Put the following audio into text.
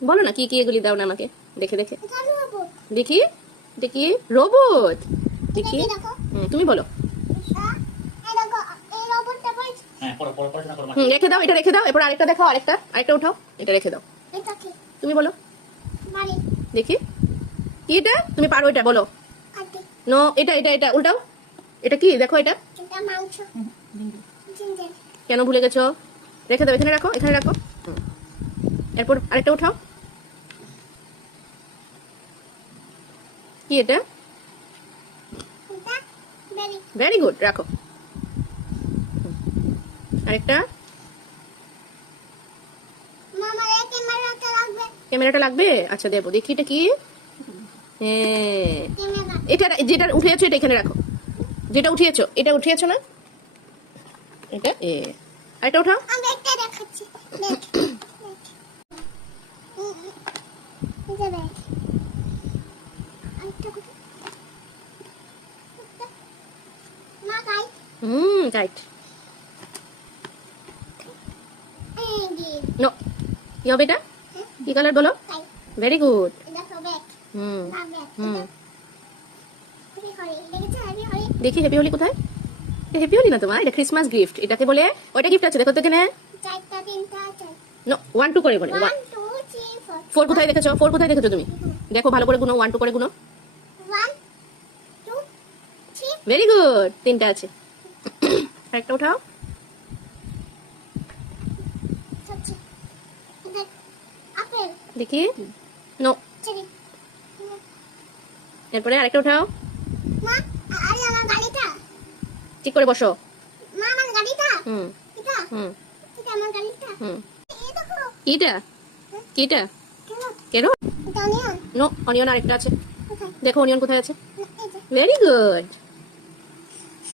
বলো না কি কি এগুলি দাও না আমাকে দেখে দেখে দেখি দেখি রোবট দেখি তুমি বলো রেখে দাও এটা রেখে দাও এরপর আরেকটা দেখাও আরেকটা উঠাও এটা রেখে দাও তুমি বলো দেখি কি এটা তুমি পারো এটা বলো নো এটা এটা এটা উল্টাও এটা কি দেখো এটা কেন ভুলে গেছো রেখে দাও এখানে রাখো এরপর আরেকটা উঠাও কি এটা ভেরি গুড রাখো আরেকটা ক্যামেরাটা লাগবে আচ্ছা দেবো দেখি এটা কি এটা যেটা উঠিয়েছো এটা এখানে রাখো যেটা উঠিয়েছো এটা উঠিয়েছো না এটা আরেকটা উঠাও রাইট নো কি হবে এটা কি কালার বলো ভেরি গুড দেখি হ্যাপি হোলি কোথায় হ্যাপি হোলি না তোমার এটা ক্রিসমাস গিফট এটাকে বলে ওইটা গিফট আছে দেখো তো এখানে নো 1 2 করে বলে 4 কোথায় দেখেছো তুমি দেখো ভালো করে গুনো 1 2 করে গুনো ভেরি গুড তিনটা আছে আরেকটা উঠাও দেখি নো এরপরে আরেকটা উঠাও ঠিক করে বসো কিটা কিটা কেন নো অনিয়ন আরেকটা আছে দেখো অনিয়ন কোথায় আছে ভেরি গুড